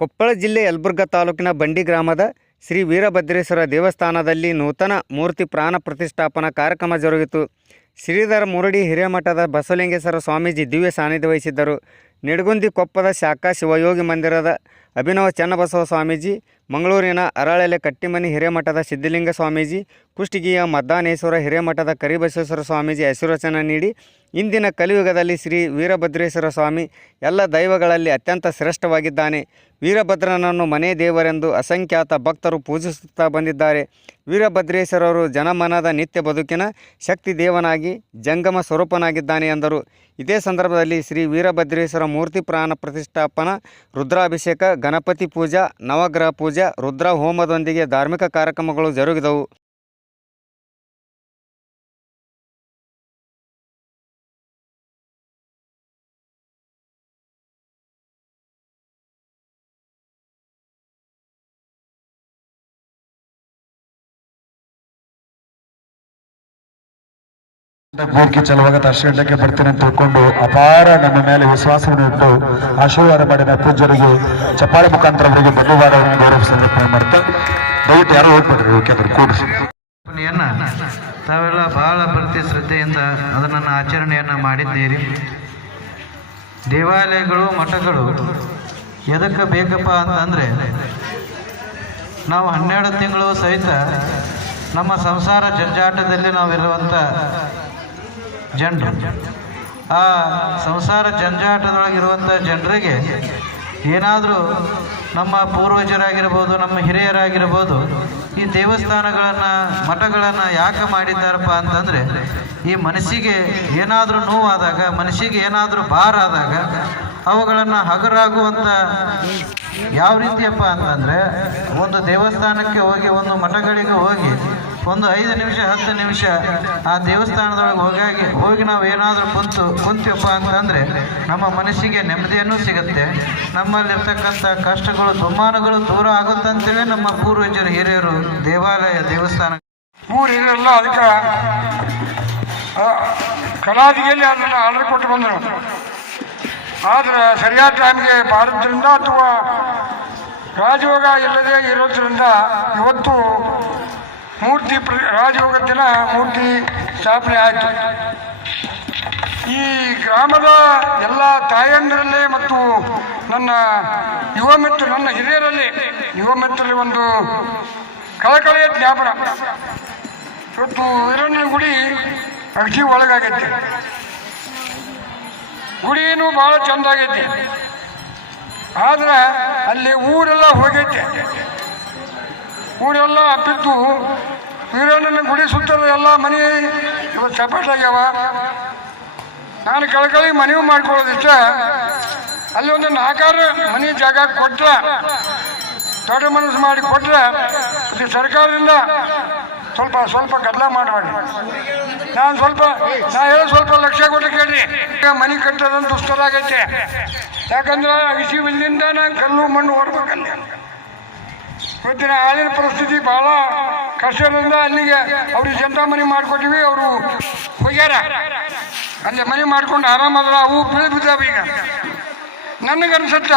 ಕೊಪ್ಪಳ ಜಿಲ್ಲೆ ಯಲಬುರ್ಗಾ ತಾಲೂಕಿನ ಬಂಡಿ ಗ್ರಾಮದ ಶ್ರೀ ವೀರಭದ್ರೇಶ್ವರ ದೇವಸ್ಥಾನದಲ್ಲಿ ನೂತನ ಮೂರ್ತಿ ಪ್ರಾಣ ಪ್ರತಿಷ್ಠಾಪನಾ ಕಾರ್ಯಕ್ರಮ ಜರುಗಿತು. ಶ್ರೀಧರ ಮುರಡಿ ಹಿರೇಮಠದ ಬಸವಲಿಂಗೇಶ್ವರ ಸ್ವಾಮೀಜಿ ದಿವ್ಯ ಸಾನ್ನಿಧ್ಯ ವಹಿಸಿದ್ದರು. ನಿಡಗುಂದಿ ಕೊಪ್ಪದ ಶಾಖಾ ಶಿವಯೋಗಿ ಮಂದಿರದ ಅಭಿನವ ಚನ್ನಬಸವ ಸ್ವಾಮೀಜಿ, ಮಂಗಳೂರಿನ ಅರಳೆಲೆ ಕಟ್ಟಿಮನಿ ಹಿರೇಮಠದ ಸಿದ್ಧಲಿಂಗ ಸ್ವಾಮೀಜಿ, ಕುಷ್ಟಗಿಯ ಮದ್ದಾನೇಶ್ವರ ಹಿರೇಮಠದ ಕರಿಬಸವೇಶ್ವರ ಸ್ವಾಮೀಜಿ ಆಶೀರ್ವಚನ ನೀಡಿ ಇಂದಿನ ಕಲಿಯುಗದಲ್ಲಿ ಶ್ರೀ ವೀರಭದ್ರೇಶ್ವರ ಸ್ವಾಮಿ ಎಲ್ಲ ದೈವಗಳಲ್ಲಿ ಅತ್ಯಂತ ಶ್ರೇಷ್ಠವಾಗಿದ್ದಾನೆ. ವೀರಭದ್ರನನ್ನು ಮನೆ ದೇವರೆಂದು ಅಸಂಖ್ಯಾತ ಭಕ್ತರು ಪೂಜಿಸುತ್ತಾ ಬಂದಿದ್ದಾರೆ. ವೀರಭದ್ರೇಶ್ವರರು ಜನಮನದ ನಿತ್ಯ ಬದುಕಿನ ಶಕ್ತಿ ದೇವನಾಗಿ, ಜಂಗಮ ಸ್ವರೂಪನಾಗಿದ್ದಾನೆ ಎಂದರು. ಇದೇ ಸಂದರ್ಭದಲ್ಲಿ ಶ್ರೀ ವೀರಭದ್ರೇಶ್ವರ ಮೂರ್ತಿ ಪ್ರಾಣ ಪ್ರತಿಷ್ಠಾಪನಾ, ರುದ್ರಾಭಿಷೇಕ ಗಣಪತಿ ಪೂಜಾ ನವಗ್ರಹ ಪೂಜಾ ರುದ್ರ ಹೋಮದೊಂದಿಗೆ ಧಾರ್ಮಿಕ ಕಾರ್ಯಕ್ರಮಗಳು ಜರುಗಿದವು. ವೇದಿಕೆ ಚಲುವಾಗ ಅಷ್ಟು ಗಂಟೆಗೆ ಬರ್ತೀನಿ ಅಂತ ತಿಳ್ಕೊಂಡು ಅಪಾರ ನಮ್ಮ ಮೇಲೆ ವಿಶ್ವಾಸವನ್ನು ಇಟ್ಟು ಆಶೀರ್ವಾದ ಮಾಡಿದ ಪೂಜ್ಯರಿಗೆ, ಚಪ್ಪಾಳೆ ಮುಖಾಂತರ ಅವರಿಗೆ ಬಂಧುವಾರವನ್ನು ಗೌರವ ಸಮರ್ಪಣೆ ಮಾಡ್ತಾ, ದಯವಿಟ್ಟು ಯಾರು ಓಕೆ ಯಾಕಂದ್ರೆ ಕೂಡಿಸಿ. ತಾವೆಲ್ಲ ಬಹಳ ಭಕ್ತಿ ಶ್ರದ್ಧೆಯಿಂದ ಅದನ್ನು ಆಚರಣೆಯನ್ನ ಮಾಡಿದ್ದೀರಿ. ದೇವಾಲಯಗಳು, ಮಠಗಳು, ಎದಕ್ಕೆ ಬೇಕಪ್ಪ ಅಂತಂದರೆ, ನಾವು ಹನ್ನೆರಡು ತಿಂಗಳು ಸಹಿತ ನಮ್ಮ ಸಂಸಾರ ಜಂಜಾಟದಲ್ಲಿ ನಾವಿರುವಂಥ ಜನರು. ಆ ಸಂಸಾರ ಜಂಜಾಟದೊಳಗಿರುವಂಥ ಜನರಿಗೆ ಏನಾದರೂ ನಮ್ಮ ಪೂರ್ವಜರಾಗಿರ್ಬೋದು, ನಮ್ಮ ಹಿರಿಯರಾಗಿರ್ಬೋದು, ಈ ದೇವಸ್ಥಾನಗಳನ್ನು, ಮಠಗಳನ್ನು ಯಾಕೆ ಮಾಡಿದ್ದಾರಪ್ಪ ಅಂತಂದರೆ, ಈ ಮನಸ್ಸಿಗೆ ಏನಾದರೂ ನೋವಾದಾಗ, ಮನಸ್ಸಿಗೆ ಏನಾದರೂ ಭಾರ ಆದಾಗ ಅವುಗಳನ್ನು ಹಗರಾಗುವಂಥ ಯಾವ ರೀತಿಯಪ್ಪ ಅಂತಂದರೆ, ಒಂದು ದೇವಸ್ಥಾನಕ್ಕೆ ಹೋಗಿ, ಒಂದು ಮಠಗಳಿಗೆ ಹೋಗಿ ಒಂದು ಐದು ನಿಮಿಷ ಹತ್ತು ನಿಮಿಷ ಆ ದೇವಸ್ಥಾನದೊಳಗೆ ಹೋಗಾಗಿ ಹೋಗಿ ನಾವು ಏನಾದರೂ ಕುಂತು ಕುಂತೀವಪ್ಪ ಅಂತಂದರೆ ನಮ್ಮ ಮನಸ್ಸಿಗೆ ನೆಮ್ಮದಿಯನ್ನು ಸಿಗುತ್ತೆ. ನಮ್ಮಲ್ಲಿರ್ತಕ್ಕಂಥ ಕಷ್ಟಗಳು ದುಮ್ಮಾನಗಳು ದೂರ ಆಗುತ್ತಂತೇಳಿ ನಮ್ಮ ಪೂರ್ವಜರು ಹಿರಿಯರು ದೇವಾಲಯ ದೇವಸ್ಥಾನ. ಊರು ಹಿರಿಯರೆಲ್ಲ ಅದಕ್ಕೆ ಆ, ಕಲಾದಿಯಲ್ಲಿ ಅದನ್ನು ಆರ್ಡರ್ ಕೊಟ್ಟು ಬಂದರು. ಆದರೆ ಸರಿಯಾದ ಟೈಮ್ಗೆ ಬಾರದ್ರಿಂದ ಅಥವಾ ರಾಜಯೋಗ ಇಲ್ಲದೆ ಇರೋದ್ರಿಂದ ಇವತ್ತು ಮೂರ್ತಿ ರಾಜಯೋಗ ದಿನ ಮೂರ್ತಿ ಸ್ಥಾಪನೆ ಆಯಿತು. ಈ ಗ್ರಾಮದ ಎಲ್ಲ ತಾಯಂದಿರಲ್ಲೇ ಮತ್ತು ನನ್ನ ಯುವ ಮಿತ್ರ, ನನ್ನ ಹಿರಿಯರಲ್ಲಿ ಯುವ ಮಿತ್ರರಲ್ಲಿ ಒಂದು ಕಳಕಳಿಯ ಜ್ಞಾಪನ. ಇವತ್ತು ವೀರಣ್ಣನ ಗುಡಿ ಅಗದಿ ಒಳಗಾಗೈತಿ. ಗುಡಿನೂ ಭಾಳ ಚಂದ ಆಗೈತಿ ಆದ್ರೆ ಅಲ್ಲಿ ಊರೆಲ್ಲ ಹೋಗೈತೆ. ಊರೆಲ್ಲ ಬಿದ್ದು ವೀರಣ್ಣನ ಗುಡಿ ಸುತ್ತಲೂ ಎಲ್ಲ ಮನೆ ಇವತ್ತು ಸಪರೇಟ್ ಆಗ್ಯಾವ. ನಾನು ಕಳಕಳಿ ಮನವಿ ಮಾಡ್ಕೊಳ್ಳೋದಿಷ್ಟ ಅಲ್ಲಿ ಒಂದು ನಾಲ್ಕಾರು ಮನೆ ಜಾಗ ಕೊಟ್ರ, ದೊಡ್ಡ ಮನಸ್ಸು ಮಾಡಿ ಕೊಟ್ಟರೆ ಅದು ಸರ್ಕಾರದಿಂದ ಸ್ವಲ್ಪ ಸ್ವಲ್ಪ ಗದ್ದಲ ಮಾಡಬೇಡಿ ನಾನು ಸ್ವಲ್ಪ, ನಾ ಹೇಳೋ ಸ್ವಲ್ಪ ಲಕ್ಷ ಕೊಟ್ಟು ಕೇಳಿ ಮನೆ ಕಟ್ಟೋದಂತ ದುಸ್ತರಾಗೈತೆ ಯಾಕಂದ್ರೆ ಇಸಿ ಬಿಲ್ಲಿಂದ ನಾನು ಕಲ್ಲು, ಮಣ್ಣು ಹೊಡ್ಬೇಕಲ್ಲಿ. ಇವತ್ತಿನ ಹಾಲಿನ ಪರಿಸ್ಥಿತಿ ಬಹಳ ಕಷ್ಟದಿಂದ ಅಲ್ಲಿಗೆ ಅವ್ರಿಗೆ ಜನತಾ ಮನೆ ಮಾಡಿಕೊಟ್ಟಿವಿ, ಅವರು ಹೋಗ್ಯಾರ. ಅಲ್ಲಿ ಮನೆ ಮಾಡ್ಕೊಂಡು ಆರಾಮದ ಅವು ಬೀಳಿ ಬಿದ್ದಾವ ಈಗ. ನನಗನ್ಸುತ್ತ